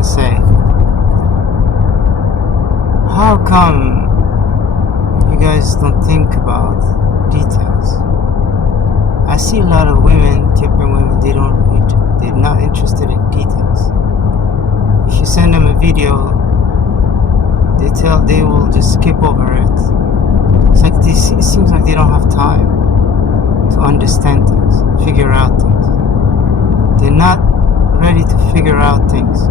to say. How come you guys don't think about details? I see a lot of women, Ethiopian women, they're not interested in details. If you send them a video, they will just skip over it. It's like it seems like they don't have time to understand things, figure out things. They're not ready to figure out things.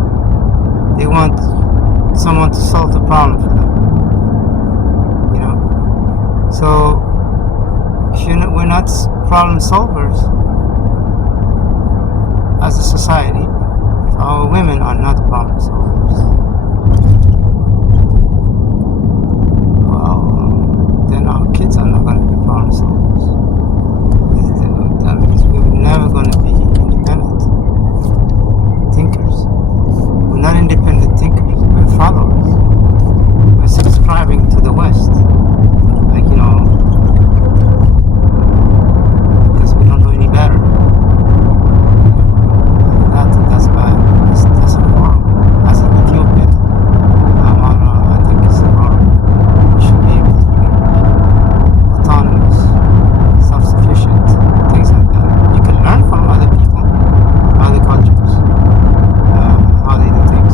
They want someone to solve the problem for them. You know? So we're not problem solvers as a society. If our women are not problem solvers, well, then our kids are not going to be problem solvers. That means we're never going to be independent thinkers. We're not independent thinkers. We're followers. We're subscribing to the West. Like, because we don't know any better. That's bad. That's horrible. As an Ethiopian, I think it's horrible. We should be able to be autonomous, self-sufficient, things like that. You can learn from other people, other cultures, how they do things.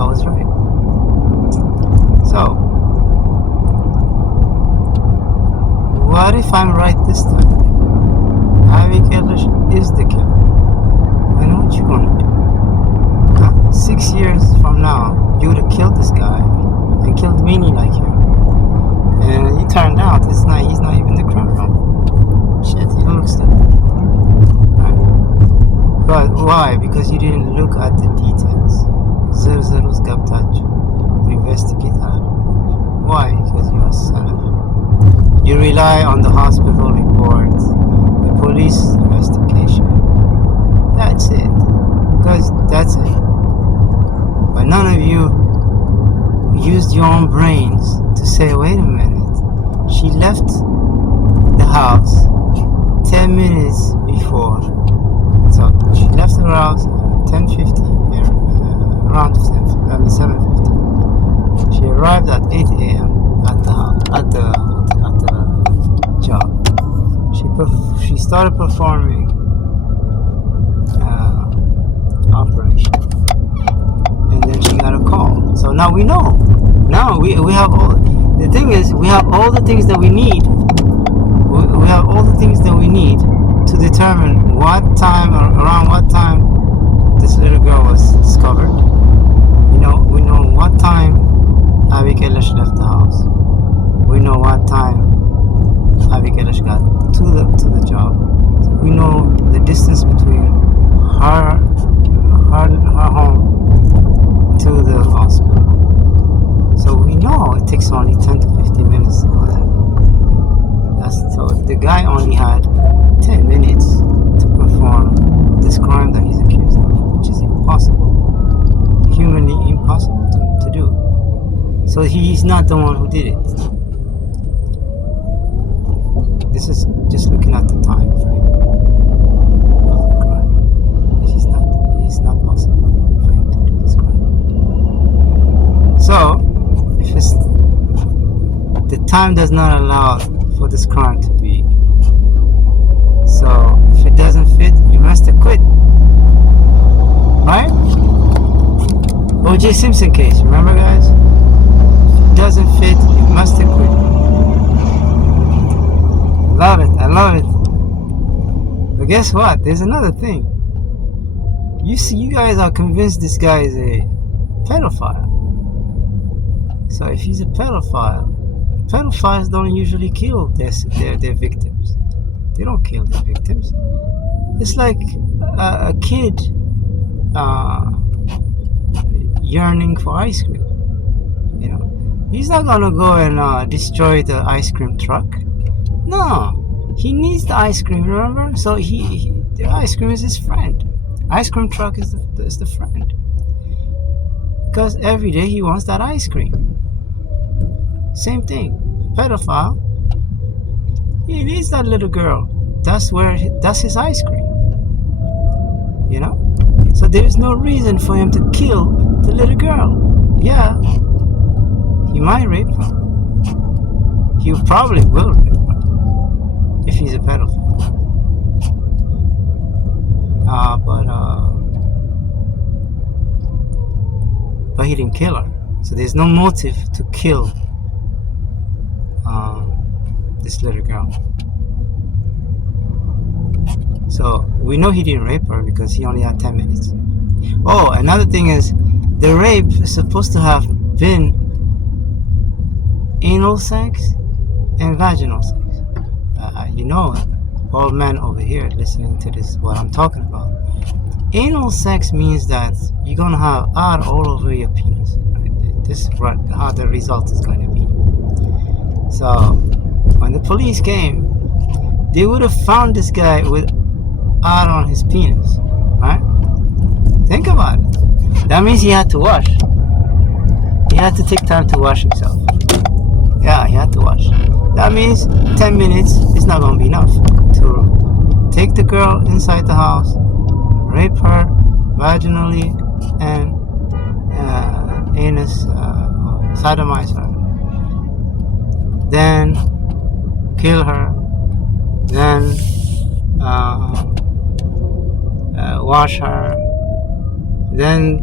I was right. So, what if I'm right this time? Avi Kalish is the killer. And what you gonna do? 6 years from now, you would have killed this guy and killed many like him. And it turned out he's not even the criminal. Shit, he looks stupid. Right? But why? Because you didn't look at the details. Zerus Gabtach. Investigate that. Why? Because you are Salaf. You rely on the hospital reports, the police investigation. That's it. Because that's it. But none of you used your own brains to say, wait a minute, she left the house 10 minutes before. So she left her house at 10:50, around 7:50. She arrived at 8 a.m. at the house, at the job. She started performing operation. And then she got a call. So now we know. Now we have all. The thing is, we have all the things that we need. We have all the things that we need to determine what time or around what time this little girl was discovered. We know what time Avi Kalish left the house. We know what time Avi Kalish got to the job. So we know the distance between her home to the hospital. So we know it takes only 10 to 15 minutes to go there. So the guy only had 10 minutes to perform this crime that he's accused of, which is impossible, humanly impossible to do. So he's not the one who did it. This is just looking at the time frame of the crime. It's not possible for him to do this crime. So, if the time does not allow for this crime to be, so if it doesn't fit, you must acquit, right? O.J. Simpson case, remember guys? If it doesn't fit, you must acquit. Love it, I love it. But guess what? There's another thing. You guys are convinced this guy is a pedophile. So if he's a pedophiles don't usually kill their victims. They don't kill their victims. It's like a kid yearning for ice cream. He's not gonna go and destroy the ice cream truck. No, he needs the ice cream. Remember? So the ice cream is his friend. Ice cream truck is the friend. Because every day he wants that ice cream. Same thing. Pedophile. He needs that little girl. That's his ice cream. So there is no reason for him to kill the little girl. Yeah, he might rape her. He probably will rape her if he's a pedophile. But he didn't kill her. So there's no motive to kill this little girl. So we know he didn't rape her because he only had 10 minutes. Oh, another thing is, the rape is supposed to have been anal sex and vaginal sex. All men over here listening to this, what I'm talking about. Anal sex means that you're gonna have art all over your penis. This is how the result is going to be. So when the police came, they would have found this guy with art on his penis, right? Think about it. That means he had to wash. He had to take time to wash himself. Yeah, he had to wash. That means 10 minutes is not going to be enough to take the girl inside the house, rape her vaginally, and anus, sodomize her. Then kill her. Then wash her. Then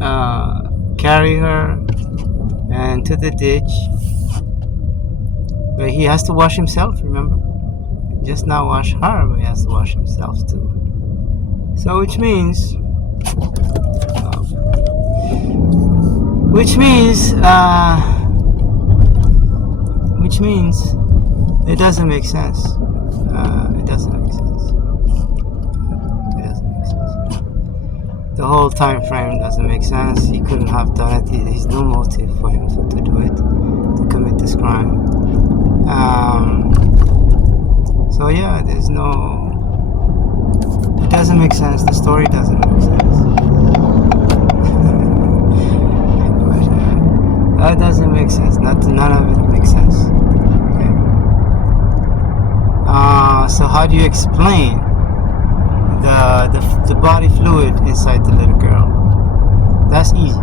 carry her and to the ditch. But he has to wash himself, remember? Just not wash her, but he has to wash himself too. So which means it doesn't make sense. It doesn't make sense. It doesn't make sense. The whole time frame doesn't make sense. He couldn't have done it. There's no motive for him to do it, to commit this crime. So yeah, there's no. It doesn't make sense. The story doesn't make sense. That doesn't make sense. None of it makes sense. Okay. So how do you explain the body fluid inside the little girl? That's easy.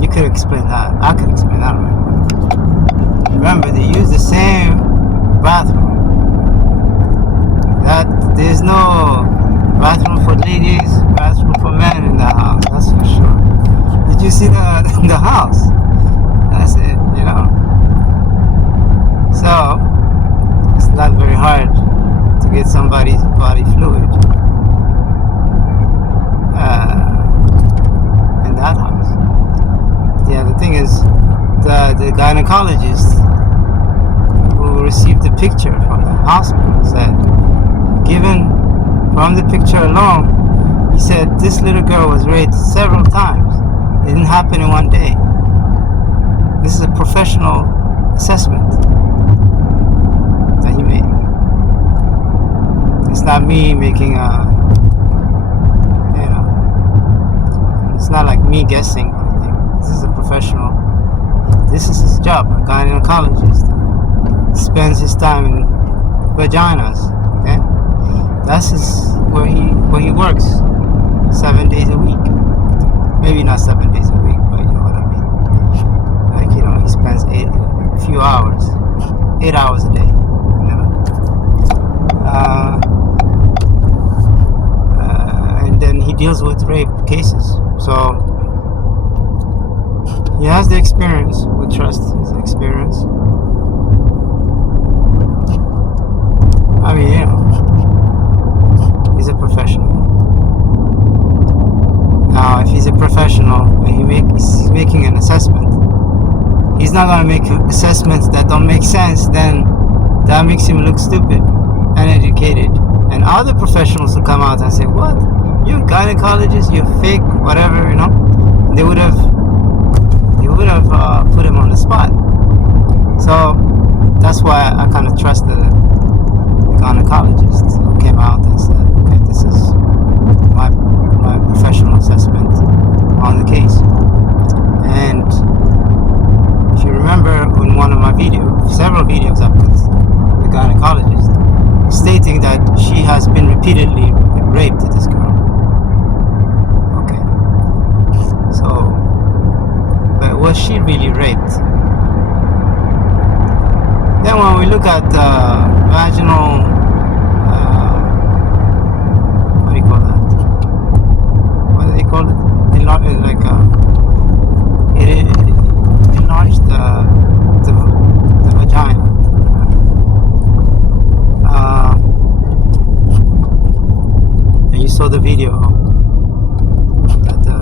You could explain that. I could explain that right away. Remember, they use the same bathroom. That there's no bathroom for ladies, bathroom for men in the house. That's for sure. Did you see the house? That's it, you know. So it's not very hard to get somebody's body fluid in that house. Yeah, the thing is, the gynecologist who received the picture from the hospital said, given from the picture alone, he said this little girl was raped several times. It didn't happen in one day. This is a professional assessment that he made. It's not me making it's not like me guessing or anything. This is a professional. This is his job. A gynecologist spends his time in vaginas. Okay, that's where he works 7 days a week. Maybe not 7 days a week, but you know what I mean. Like, you know, he spends 8 hours a day. You know? And then he deals with rape cases. So he has the experience. We trust his experience. I mean, you know, he's a professional. Now, if he's a professional and he's making an assessment, he's not going to make assessments that don't make sense. Then that makes him look stupid, uneducated. And other professionals will come out and say, "What? You're a gynecologist? You're fake? Whatever, you know?" They would have put him on the spot. So that's why I kind of trust the gynecologist who came out and said, "Okay, this is my professional assessment on the case." And if you remember in one of my videos, several videos I put the gynecologist stating that she has been repeatedly raped, this girl. Okay. So, but was she really raped? Then when we look at vaginal, what do you call that? What do they call it? It enlarged the vagina. And you saw the video that the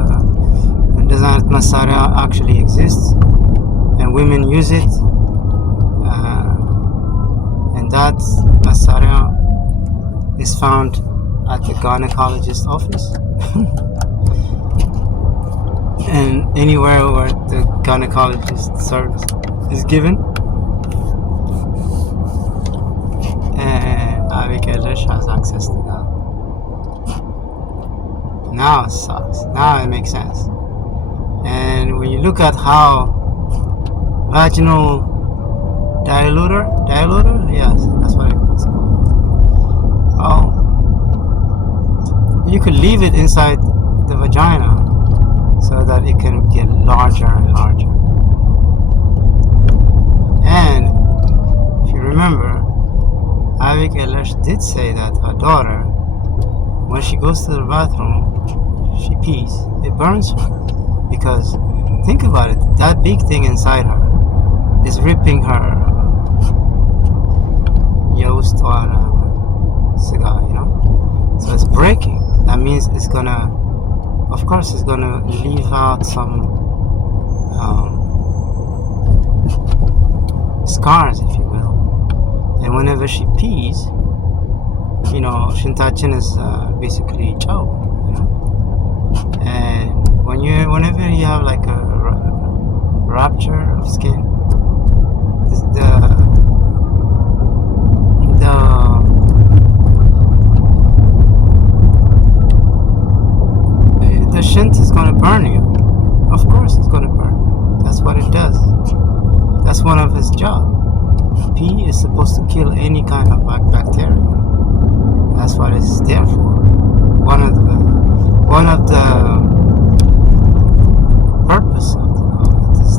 Endosine massaria actually exists, and women use it. And that massaria is found at the gynecologist's office. And anywhere where the gynecologist service is given. And Avik Elish has access to that. Now it sucks. Now it makes sense. And when you look at how vaginal diluter, yes, that's what it's called. Oh, you could leave it inside the vagina so that it can get larger and larger. And if you remember, Avik Elish did say that her daughter, when she goes to the bathroom, she pees, it burns her. because think about it, that big thing inside her is ripping her cigar, so it's breaking. That means it's gonna, of course, it's gonna leave out some scars, if you will. And whenever she pees, shintachin is basically chow, and whenever you have like a rupture of skin, the shint is going to burn you. Of course it's going to burn you. That's what it does. That's one of its jobs. Pee is supposed to kill any kind of bacteria. That's what it's there for. One of the purpose of it is,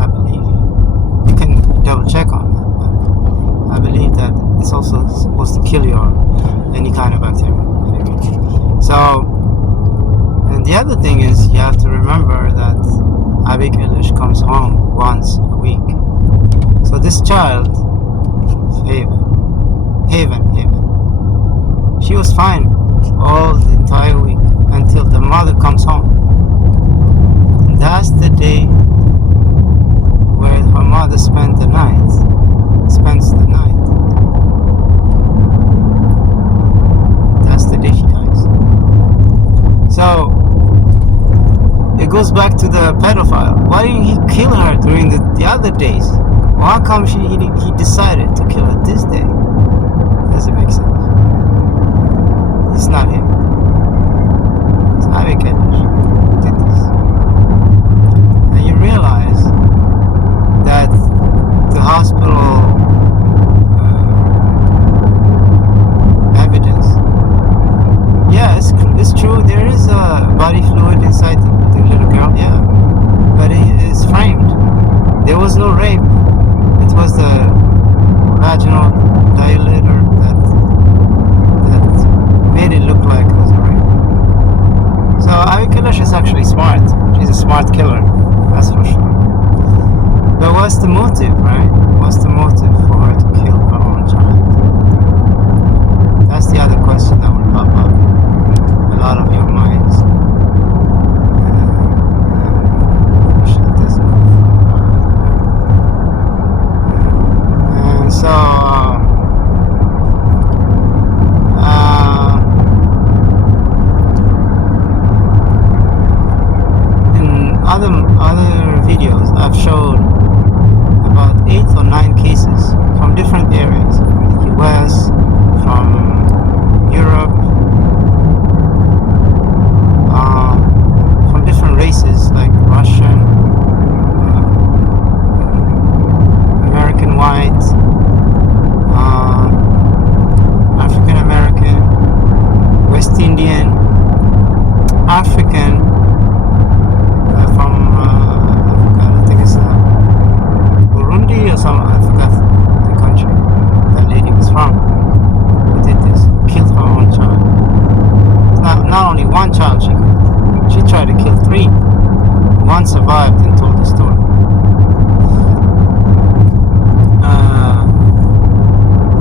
I believe, you can double check on that, but I believe that it's also supposed to kill any kind of bacteria. So, and the other thing is, you have to remember that Abby Eilish comes home once a week. So this child, Haven, she was fine all the entire week until the mother comes home. And that's the day where her mother spends the night. That's the day she dies. So it goes back to the pedophile. Why didn't he kill her during the other days? Well, how come he decided to kill her this day? Doesn't make sense. It's not him. It's Abby Eilish who did this. And you realize that the hospital evidence, yeah, it's true. There is a body fluid inside the little girl, yeah, but it's framed. There was no rape. It was the vaginal dilator that made it look like it was a rape. So Abby Eilish is actually smart. She's a smart killer, that's for sure. But what's the motive, right? What's the motive for her to kill her own child? That's the other question that will pop up in a lot of your minds. And so in other videos I've showed about 8 or 9 cases from different areas, from the US, from Europe, from different races like Russian, American white, African American, West Indian, African, from Africa, I think it's Burundi or some, I forgot the country that lady was from, who did this, killed her own child. Not only one child she killed, she tried to kill 3. One survived and told the story.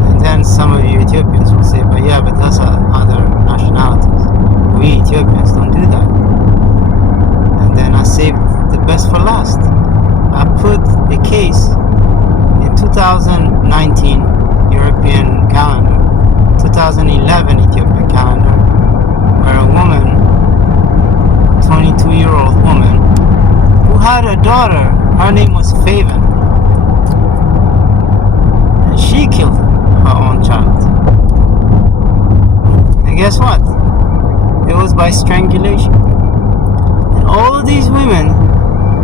And then some of you Ethiopians will say, but yeah, but those are other nationalities. We Ethiopians don't do that. And then I saved the best for last. I put a case in 2019 European calendar, 2011 Ethiopian calendar, where a woman, 22-year-old woman, who had a daughter, her name was Faven, and she killed her own child. And guess what? It was by strangulation. And all of these women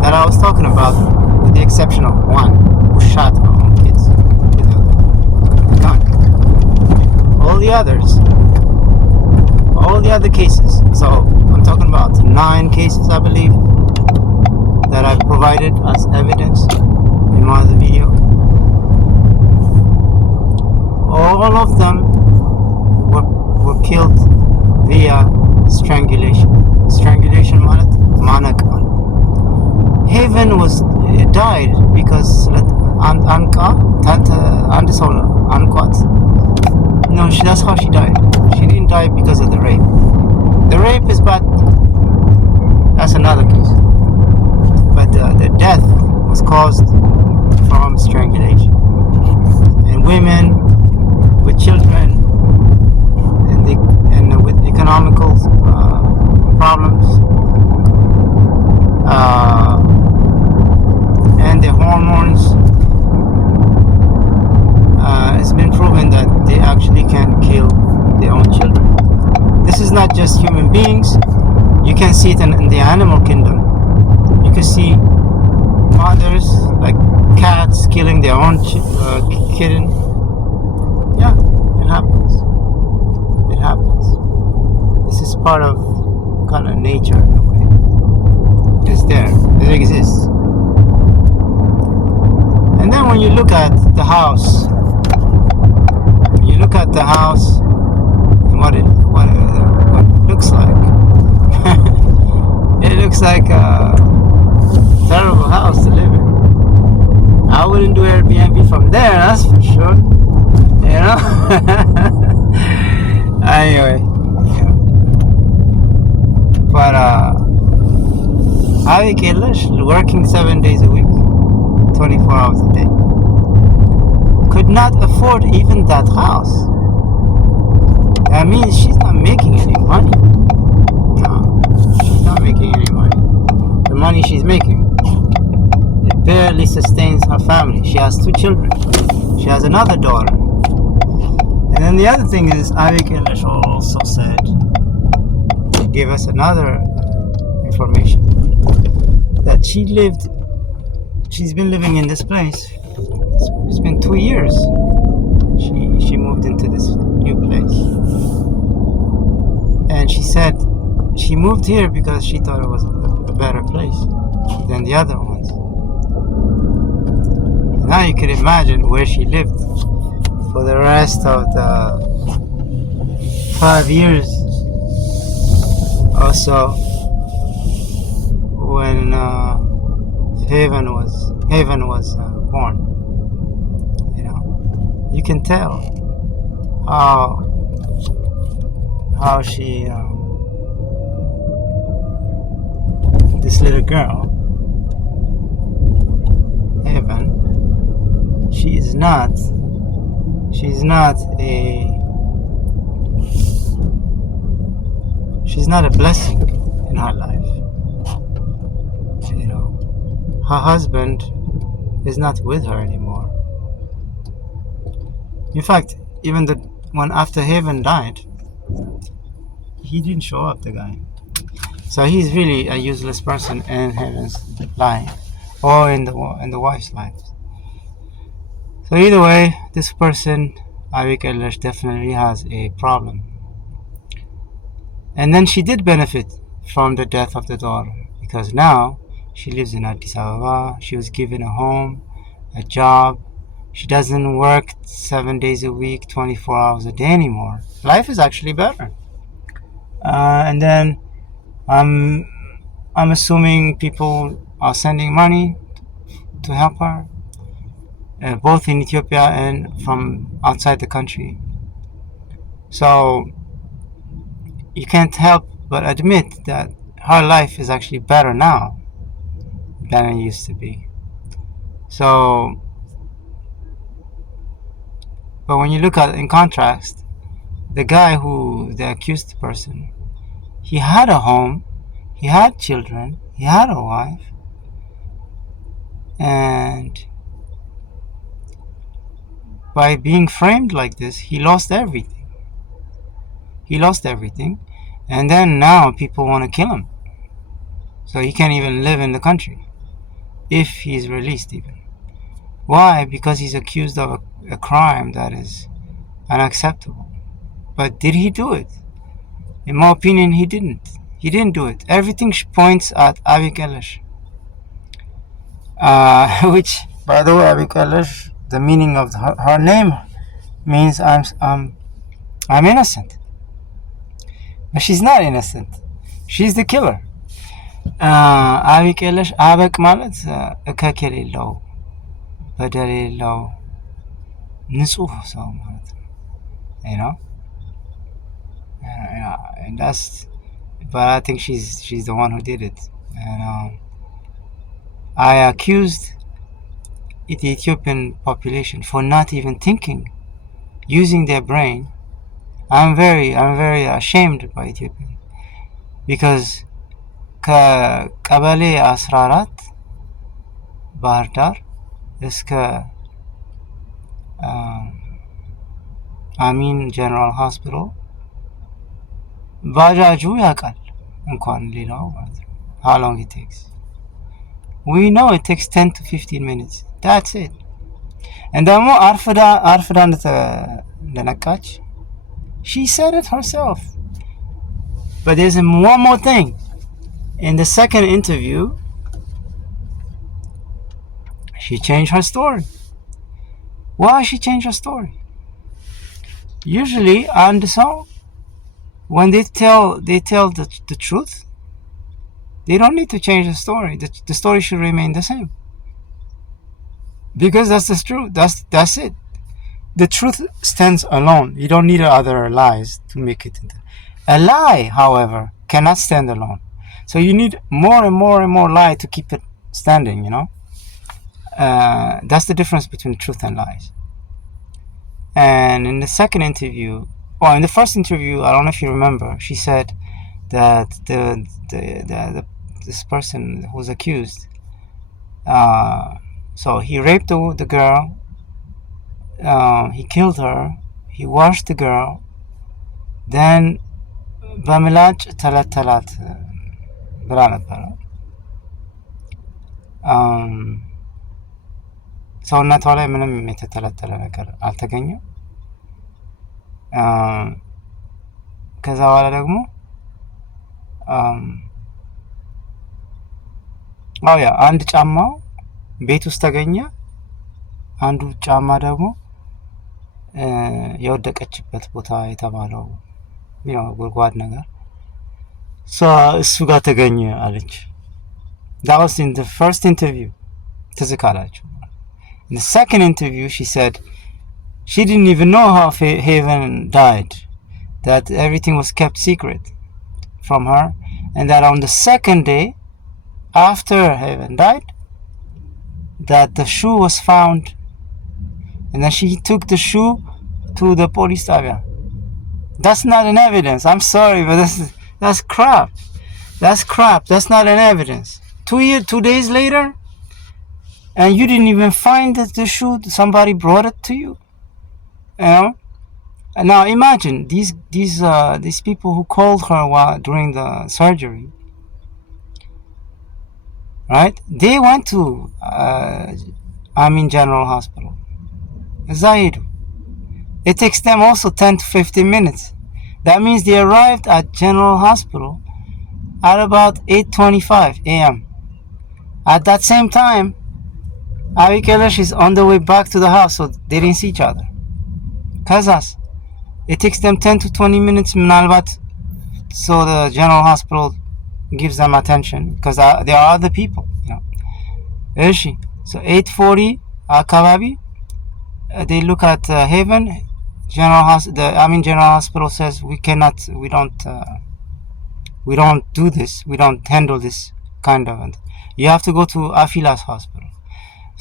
that I was talking about, with the exception of one who shot her own kids with a gun, all the others, all the other cases, so I'm talking about 9 cases, I believe, that I provided as evidence in my other video. All of them were killed via strangulation. Strangulation ማነቃል ሄቨን was died because አንቃ አንድ ሰው አንቋት no that's how she died. She didn't die because of the rape. The rape is bad, that's another case, but the death was caused from strangulation. And women with children and with economical problems and their hormones, it's been proven that they actually can kill their own children. This is not just human beings. You can see it in the animal kingdom. You can see mothers like cats killing their own kitten. Yeah, it happens. It happens. This is part of kind of nature in a way. It's there. It exists. And then when you look at the house, what it looks like. It looks like a terrible house to live in. I wouldn't do Airbnb from there, that's for sure. You know? Anyway. Yeah. But Arik Elish, working 7 days a week, 24 hours a day, could not afford even that house. That means she's not making any money. No, she's not making any money. The money she's making, it barely sustains her family. She has 2 children. She has another daughter. And then the other thing is, Arik Elish also said, she gave us another information, that she's been living in this place. It's been 2 years. She moved into this new place. And she said she moved here because she thought it was a better place than the other ones. Now you can imagine where she lived for the rest of the 5 years or so when Haven was born. You know, you can tell how she this little girl, Haven, she's not a blessing in her life. You know, her husband is not with her anymore. In fact, even when after Haven died, he didn't show up, the guy. So he's really a useless person in Haven's life, or in the wife's life. So either way, this person, Arik Elish, definitely has a problem. And then she did benefit from the death of the daughter, because now she lives in Addis Ababa. She was given a home, a job. She doesn't work 7 days a week, 24 hours a day anymore. Life is actually better. And then I'm assuming people are sending money to help her, both in Ethiopia and from outside the country. So you can't help but admit that her life is actually better now than it used to be. So, but when you look at, in contrast, the guy the accused person, he had a home, he had children, he had a wife, and by being framed like this, he lost everything. And then now people want to kill him. So he can't even live in the country if he's released even. Why? Because he's accused of a crime that is unacceptable. But did he do it? In my opinion, he didn't. He didn't do it. Everything points at Arik Elish. Which, by the way, Arik Elish, the meaning of her name means I'm innocent. But she's not innocent. She's the killer. አቢቄለሽ አበቅ ማለት እከክ የሌለው በደል የሌለው ንጹህ ሰው ማለት ነው። you know and that's but I think she's the one who did it. And I accused the Ethiopian population for not even thinking, using their brain. I'm very ashamed by Ethiopia because ከቀበሌ 14 ባህር ዳር እስከ አሚን ጀነራል ሆስፒታል ባጃጁ ያውቃል እንኳን ሌላው ማለት ነው how long it takes. We know it takes 10 to 15 minutes. That's it. and ደግሞ አርፍዳ እንደነቃች she said it herself. But there's one more thing. In the second interview, she changed her story. Why she changed her story? Usually, and so when they tell the truth, they don't need to change the story. The story should remain the same because that's the truth. That's it. The truth stands alone. You don't need other lies to make it. A lie, however, cannot stand alone. So you need more and more lie to keep it standing, you know. That's the difference between truth and lies. And in the second interview, or in the first interview, I don't know if you remember, she said that this person who was accused, so he raped the girl, he killed her, he washed the girl, then በምላጭ ተለተላት ብላ ነበረ። ሰውነቷ ላይ ምንም የተተለተለ ነገር አልተገኘም። ከዛ በኋላ ደግሞ አንድ ጫማው ቤት ውስጥ ተገኘ። አንዱ ጫማ ደግሞ የወደቀችበት ቦታ የተባለው ጉድጓድ ነገር እሱ ጋር ተገኘ አለች። That was in the first interview. ትዝ ካላችሁ in the second interview she said she didn't even know how Haven died, that everything was kept secret from her, and that on the second day after Haven died, that the shoe was found, and then she took the shoe to the police station. That's not an evidence. I'm sorry, but that's crap. That's not an evidence. 2 days later, and you didn't even find the shoe. Somebody brought it to you. You know. And now imagine these people who called her during the surgery. Right? They went to Amin General Hospital. Zaidu. It takes them also 10 to 15 minutes. That means they arrived at General Hospital at about 8:25 a.m. At that same time, Avi Kailash is on the way back to the house, so they didn't see each other. Kazas. It takes them 10 to 20 minutes, so the General Hospital gives them attention, because there are other people, you know. So 8:40 Akababi, they look at Haven. General Hospital says we don't do this, we don't handle this kind of. You have to go to Afilas Hospital.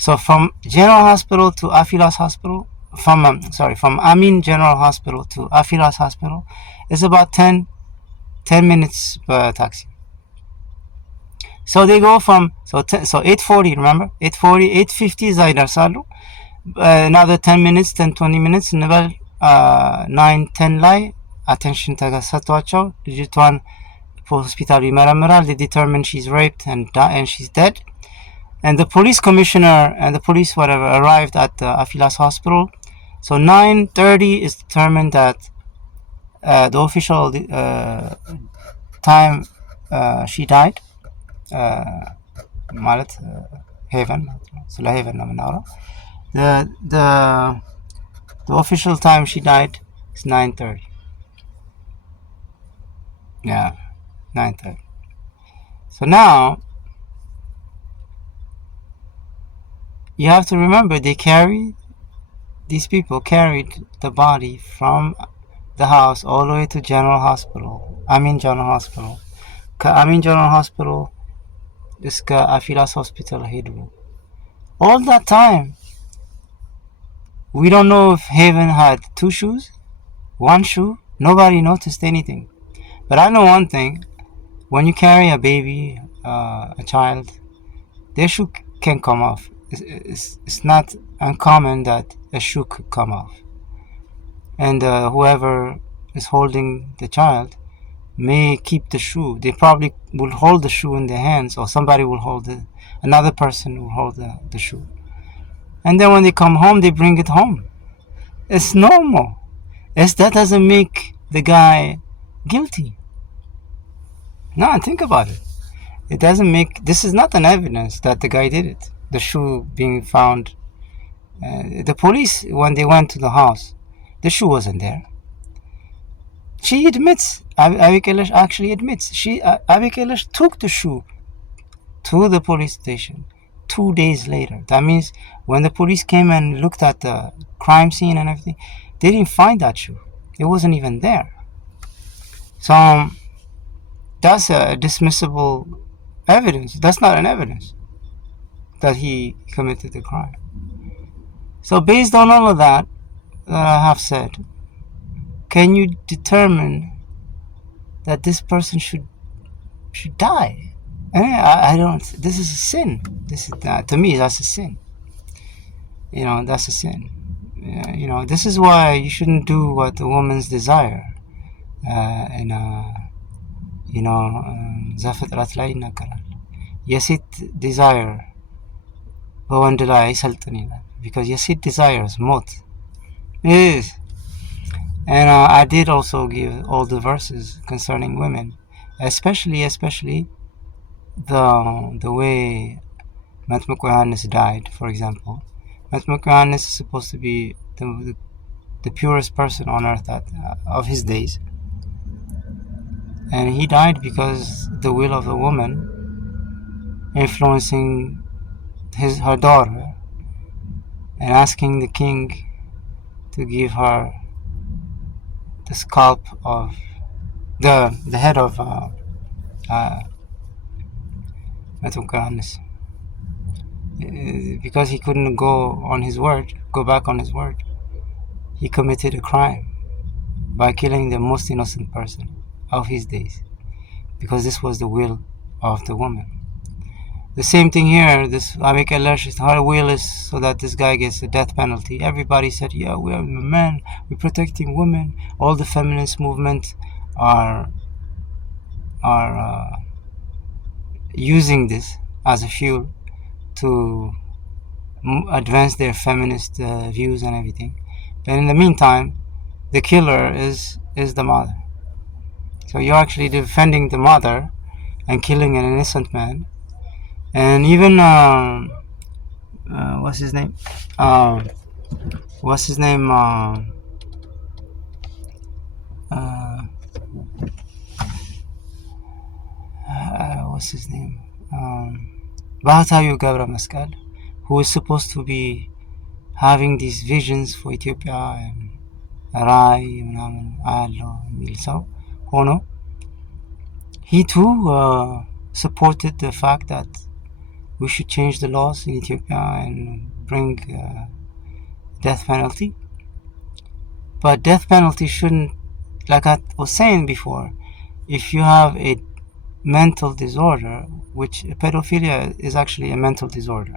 So from General Hospital to Afilas Hospital, from Amin General Hospital to Afilas Hospital is about 10 minutes per taxi. So they go from 8:40, remember, 8:40, 8:50 Zaidar Salu. Another 10 minutes, 10-20 minutes, እንበል 9-10 ላይ አቴንሽን ተሰጥቷቸው ልጅቷን ሆስፒታሉ ይመረምራል. They determine she's raped and she's dead. And the police commissioner and the police whatever arrived at the Afilas Hospital. So 9:30 is determined that the official time she died. ማለት ሄቨን ስለ ሄቨን ነው የምናወራው። The official time she died is 9:30. Yeah, 9:30. So now you have to remember these people carried the body from the house all the way to General Hospital. General Hospital. General Hospital እስከ Afilas Hospital ሄዱ. All that time, we don't know if Haven had 2 shoes, 1 shoe. Nobody noticed anything. But I know one thing: when you carry a baby, a child, their shoe can come off. It's not uncommon that a shoe could come off. And whoever is holding the child may keep the shoe. They probably will hold the shoe in their hands, or somebody will hold it. Another person will hold the shoe. And then when they come home, they bring it home. It's normal. That doesn't make the guy guilty. No, think about it. It doesn't make... This is not an evidence that the guy did it. The shoe being found. The police, when they went to the house, the shoe wasn't there. She admits, Avi Kailash actually admits, Avi Kailash took the shoe to the police station 2 days later. That means when the police came and looked at the crime scene and everything, they didn't find that shoe. It wasn't even there. So that's a dismissible evidence. That's not an evidence that he committed the crime. So based on all of that I have said, can you determine that this person should die? I don't. This is a sin. This is to me, that's a sin. That's a sin. This is why you shouldn't do what the woman's desire. ዘፍጥረት ላይ ይናገራል። የሴት ዲዛየር በወንድ ላይ አይሰልጥን ይላል። because የሴት desire is ሞት. It is. And I did also give all the verses concerning women, especially the way Matmuk Yohannes died. For example, Matmuk Yohannes is supposed to be the purest person on earth of his days, and he died because the will of a woman influencing her daughter and asking the king to give her the scalp of the head of Matmuk Yohannes, because he couldn't go back on his word. He committed a crime by killing the most innocent person of his days, because this was the will of the woman. The same thing here. This Avi Kailash, her will is so that this guy gets a death penalty. Everybody said, yeah, we are men, we're protecting women. All the feminist movement are using this as a fuel to advance their feminist views and everything. But in the meantime, the killer is the mother. So you're actually defending the mother and killing an innocent man. And even what's his name? What's his name? Bahatayu Gabra Maskal, who is supposed to be having these visions for Ethiopia and Rai ምናምን አያለው የሚል ሰው ሆኖ, he too supported the fact that we should change the laws in Ethiopia and bring death penalty. But death penalty shouldn't, like I was saying before, if you have a mental disorder, which pedophilia is actually a mental disorder,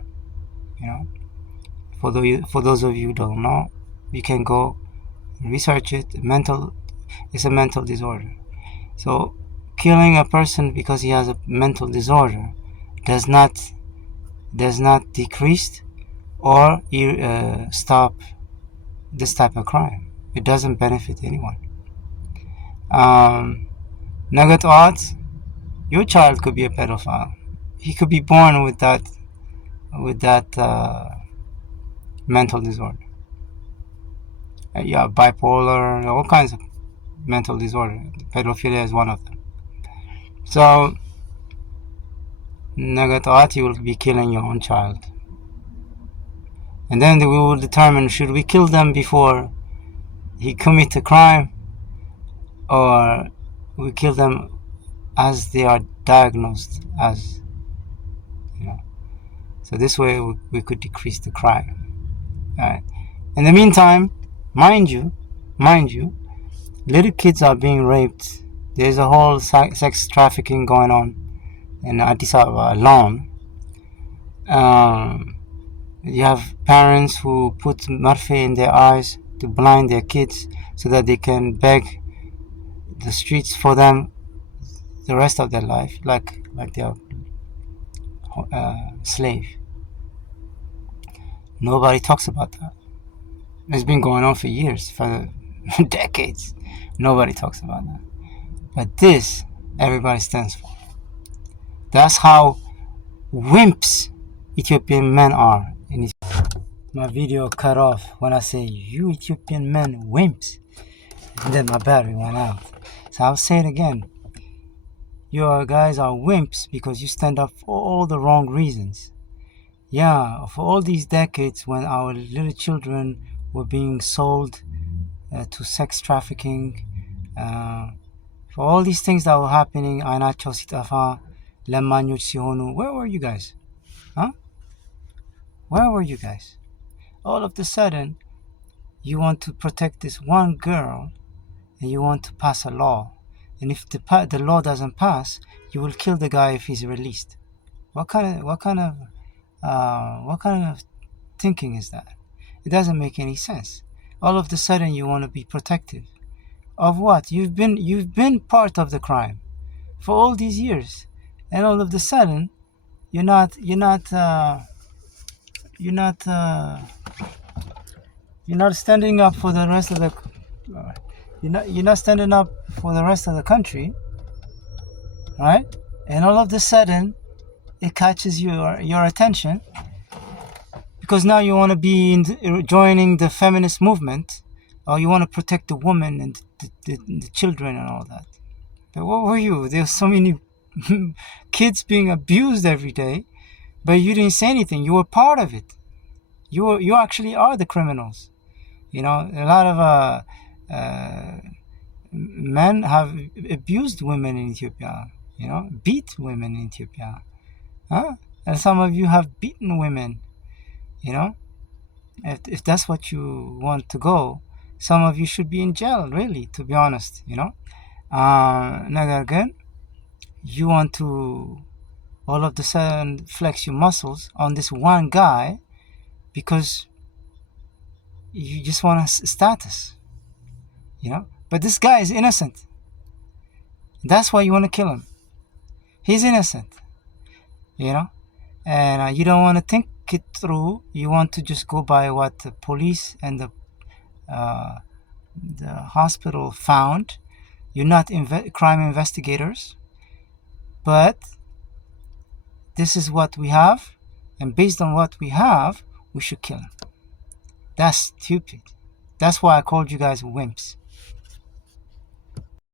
for those of you who don't know, you can go research it. It's a mental disorder. So killing a person because he has a mental disorder does not decrease or stop this type of crime. It doesn't benefit anyone. Nugget odds, your child could be a pedophile. He could be born with that mental disorder. Bipolar, all kinds of mental disorder. Pedophilia is one of them. So ነገ ጠዋት you will be killing your own child. And then we will determine, should we kill them before he commit a crime, or we kill them as they are diagnosed as, you know. So this way we could decrease the crime. All right. In the meantime, mind you, little kids are being raped. There's a whole sex trafficking going on in Addis Ababa alone. You have parents who put morphine in their eyes to blind their kids so that they can beg the streets for them the rest of their life, like they are slave. Nobody talks about that. It's been going on for years, for decades. Nobody talks about that. But this, everybody stands for. That's how wimps Ethiopian men are. My video cut off when I say, you Ethiopian men wimps. And then my battery went out. So I'll say it again. You guys are wimps because you stand up for all the wrong reasons. Yeah, for all these decades when our little children were being sold to sex trafficking, for all these things that were happening, አይናቸው ሲጠፋ ለማኞች ሲሆኑ, where were you guys? Huh? Where were you guys? All of a sudden, you want to protect this one girl, and you want to pass a law. And if the law doesn't pass, you will kill the guy if he's released. What kind of thinking is that? It doesn't make any sense. All of a sudden, you want to be protective of what? You've been part of the crime for all these years, and all of a sudden, you're not standing up for the rest of the. You're not standing up for the rest of the country, right? And all of a sudden, it catches your attention because now you want to be joining the feminist movement, or you want to protect the women and the children and all that. But what were you? There's so many kids being abused every day, but you didn't say anything. You were part of it. You actually are the criminals. You know, a lot of men have abused women in Ethiopia, you know, beat women in Ethiopia. Huh? And some of you have beaten women, you know. If that's what you want to go, some of you should be in jail, really, to be honest, you know. ነገር ግን you want to all of a sudden flex your muscles on this one guy because you just want a status, you know. But this guy is innocent. That's why you want to kill him. He's innocent, you know. And you don't want to think it through. You want to just go by what the police and the hospital found. You're not crime investigators. But this is what we have. And based on what we have, we should kill him. That's stupid. That's why I called you guys wimps.